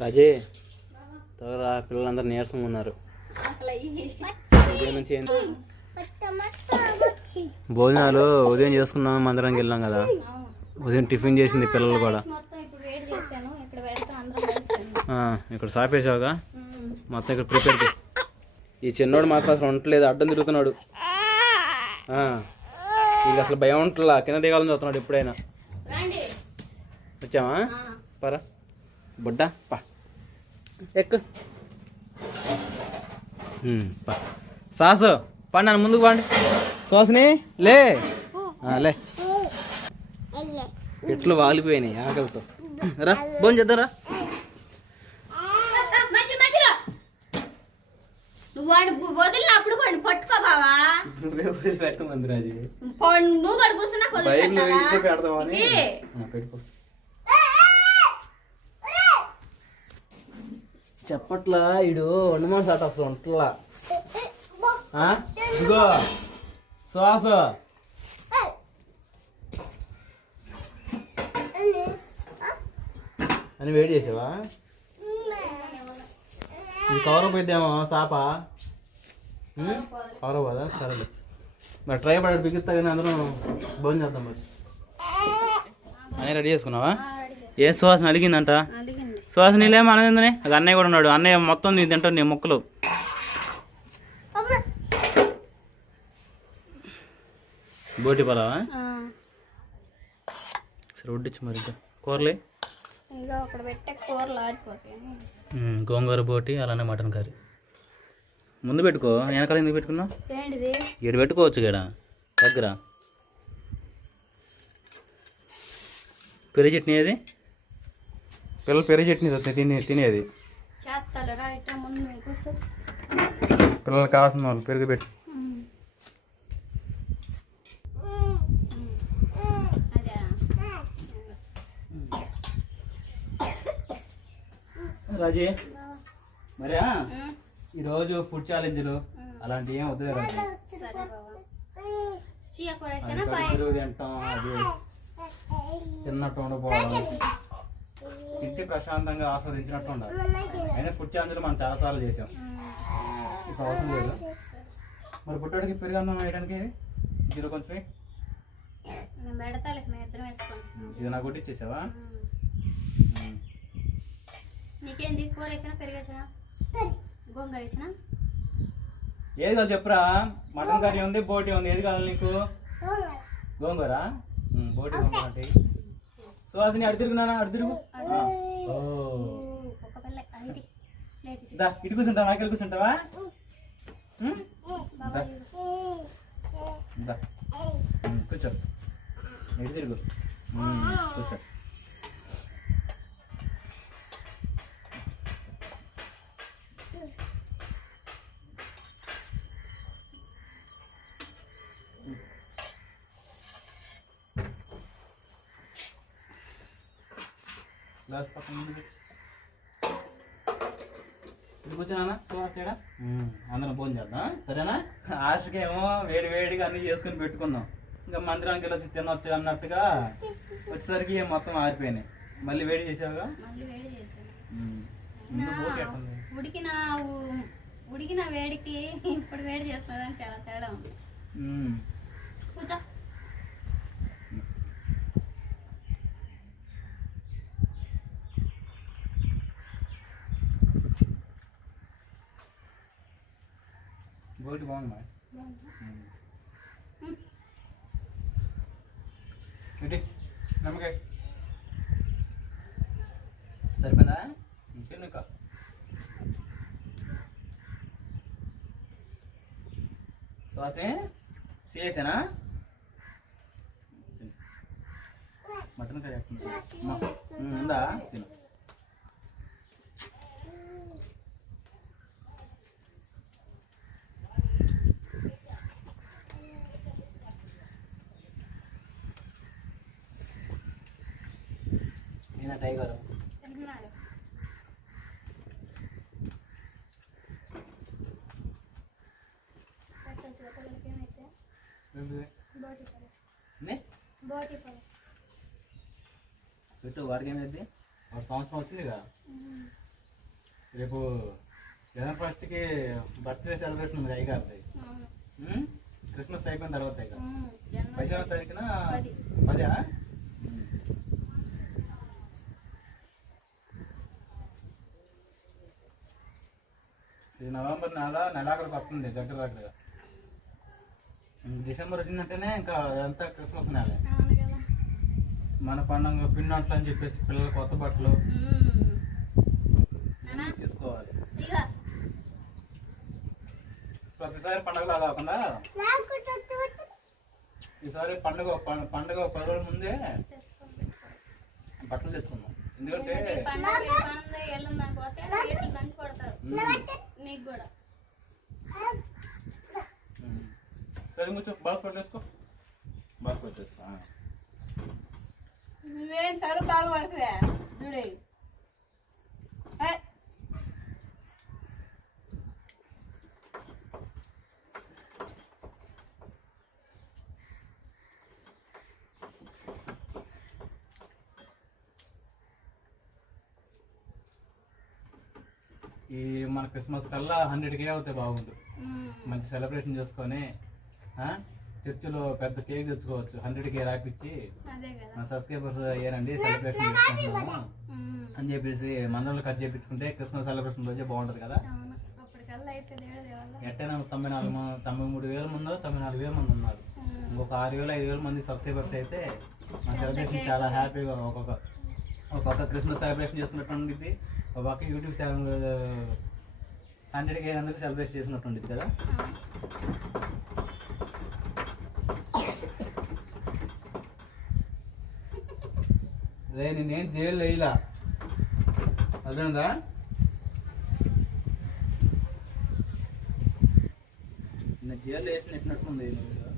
రాజే త్వరగా పిల్లలందరూ నీరసంగా ఉన్నారు. ఉదయం నుంచి భోజనాలు ఉదయం చేసుకున్నాం మందిరానికి వెళ్ళాం కదా. ఉదయం టిఫిన్ చేసింది పిల్లలు కూడా. ఇక్కడ సాపేసావుగా మొత్తం ఇక్కడ ప్రిపేర్ ఈ చిన్నోడు మాత్రం అసలు ఉండట్లేదు అడ్డం తిరుగుతున్నాడు. ఇక అసలు భయం ఉంటలా కింద దిగాలని చూస్తున్నాడు ఎప్పుడైనా. వచ్చామా పరా. బుడ్డా పా. ఎక్కు. సాసు పండి నన్ను ముందుకు పండి. సోసని లే. ఆ, లే. ఎట్లు వాలిపోయినాయి ఆకలితో. రా భోజనం మంచిలో నువ్వు వాడిని వదిలినప్పుడు వాడిని పట్టుకో బావా. నువ్వే పెట్టమంది రాజు నువ్వు కూడా కూర్చున్నా ఆ, పెట్టుకో. చెప్పట్లా ఇడు వండమని సాట అసలు ఉంటలా ఆ? ఇదిగో శ్వాస అని వేడి చేసావా? ఇది కవర్ పోయిద్దేమో సాప. కవర్ పోదా సరేలే. మరి ట్రై పడి బిగిస్తా కానీ అందరం భోజనం చేద్దాం మరి. అన్నీ రెడీ చేసుకున్నావా? ఏ సువాసన అడిగిందంట? సువాసన నీళ్ళేమో అనగానే అది అన్నయ్య కూడా ఉన్నాడు. అన్నయ్య మొత్తం నీ తింటాడు నీ ముక్కలు. బోటి పలావా? సరే వడ్డించు మరి కూరలే? గోంగూర బోటి అలానే మటన్ కర్రీ. ముందు పెట్టుకో. వెనకాల ఎందుకు పెట్టుకున్నావు? ఇక్కడ పెట్టుకోవచ్చు ఇక్కడ దగ్గర. పెరుగు చట్నీ ఏది? పిల్లలు పెరుగు చట్నీ వస్తాయి తినే తినేది. పిల్లలు కావాల్సిన వాళ్ళు పెరుగు పెట్టి. రాజీ మరే? ఈరోజు ఫుడ్ ఛాలెంజ్లు అలాంటివి ఏం వద్దులే రాజీ. తిన్నట్టు ఉండకపోవడం తింటే ప్రశాంతంగా ఆస్వాదించినట్టు ఉండాలి. అయినా ఫుడ్ ఛాలెంజ్లు మనం చాలాసార్లు చేసాం. ఇప్పుడు అవసరం లేదు? మరి పుట్టాడికి పెరుగు అన్నం వేయడానికి ఇందులో కొంచెం ఇది నాకు కొట్టి ఇచ్చేసావా. నీకేంది? కూర వేసినా గోంగూర ఏది కాదు చెప్పురా. మటన్ కర్రీ ఉంది బోటి ఉంది. ఏది కావాలి నీకు? గోంగూర. బోటి గోంగూర అంటే? సుహాసిని అడు తిరుగునా అడు తిరుగు. దా ఇటు కూర్చుంటావా నాకు కూర్చుంటావా? కూర్చో. ఇటు తిరుగు. కూర్చో. గ్లాస్ పక్కన కూర్చున్నానా? అందరం ఫోన్ చేద్దాం సరేనా? ఆశకేమో వేడి వేడిగా అన్ని చేసుకుని పెట్టుకున్నాం. ఇంకా మందిరానికి వెళ్ళి వచ్చి తినొచ్చు అన్నట్టుగా వచ్చేసరికి మొత్తం ఆరిపోయినాయి. మళ్ళీ వేడి చేసావుగా? ఉడికిన ఉడికిన వేడికి ఇప్పుడు వేడి చేస్తున్నదని చాలా తేడా ఉంది. కూర్చో. బోటి బాగుంది మరి ఇటీ నమ్మకాయ సరిపోయిందా ఇంకేం ఇంకా స్వాతి చేసానా మటన్ కర్రీ ఉందా తిను నేను టైగర్ తింటున్నాడు పెట్టొచ్చు, ఒక పిల్లకి ఏమైతే? బోటి పొలం. బోటి పొలం. పెట్టు వాడికి ఏమైంది వాడు సంవత్సరం వచ్చింది కదా. రేపు జనవరి ఫస్ట్కి బర్త్డే సెలబ్రేషన్ ఉంది అయ్యగారిది? క్రిస్మస్ అయిపోయిన తర్వాత పదిహేనో తారీఖున పది. ఇది నవంబర్ నెల నెలాఖరికి వస్తుంది దగ్గర దగ్గరగా. ఇంక డిసెంబర్ వచ్చిందంటేనే ఇంకా అంతా క్రిస్మస్ నెల. మన పండుగ పిండి అని చెప్పేసి పిల్లలు కొత్త బట్టలు తీసుకోవాలి. ప్రతిసారి పండుగలా కాకుండా ఈసారి పండుగ పండుగ పది రోజుల ముందే బట్టలు తెచ్చుకుందాం. ఎందుకంటే ఈ పండుగ రేపు పండుగ ఎల్లుండి అనుకోతే రేట్లు దంచి కొడతారు నీకు కూడా ఉమ్. సరే కూర్చో బాగా పెట్టేసుకో బాగా పెట్టేసుకో ఆ. ఈ మన క్రిస్మస్ కల్లా హండ్రెడ్ కే అవుతాయి బాగుండు. మంచి సెలబ్రేషన్ చేసుకొని చర్చిలో పెద్ద కేక్ తెచ్చుకోవచ్చు. హండ్రెడ్ కే రాపిచ్చి అదే కదా. మా సబ్స్క్రైబర్స్ అయ్యారండి సెలబ్రేషన్ చేసుకుంటున్నాము. అని చెప్పేసి మందరంలో కట్ చేయించుకుంటే క్రిస్మస్ సెలబ్రేషన్ రోజే బాగుంటుంది కదా. ఎట్టైనా తొంభై నాలుగు తొంభై మూడు వేల మంది తొంభై నాలుగు వేల మంది ఉన్నారు. ఇంకొక ఆరు వేల ఐదు వేల మంది సబ్స్క్రైబర్స్ అయితే మా సెలబ్రేషన్ చాలా హ్యాపీగా ఒక్కొక్క ఒక్కొక్క క్రిస్మస్ సెలబ్రేషన్ చేసుకున్నట్టు ఒక పక్క యూట్యూబ్ ఛానల్ హండ్రెడ్ కే అందరికి సెలబ్రేట్ చేసినట్టుంది కదా? రే నేనేం జైలు వేయలా అదేందా నిన్న జైలు వేసినట్టుంది నువ్వు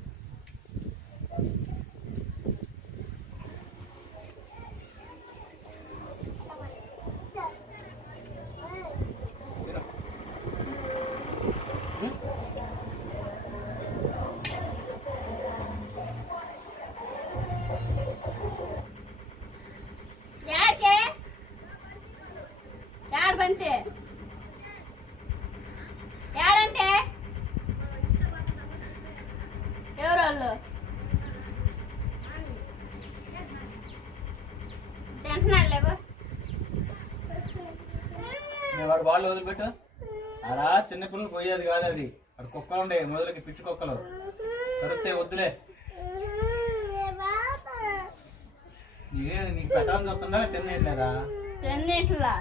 వాడు వాళ్ళు వదిలిపెట్టు. అలా చిన్న పిల్లలు పోయేది కాదు అది. అక్కడ కుక్కలు ఉండే మొదలకి పిచ్చి కుక్కలు. కరిస్తే వద్దులే. నీకే నీకు పెట్టాలని చూస్తుందా తినేయట్లేదా రెండిట్లా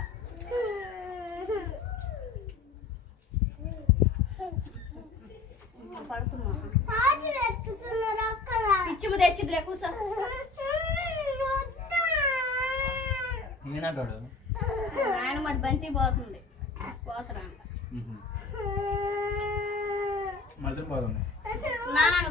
పడుతున్నా పిచ్చి తెచ్చిద్దిలే కూసో. నేనంటాడు ఆయన మరి బంతి పోతుంది. పోతురా మరిది బాగుంది నాన్న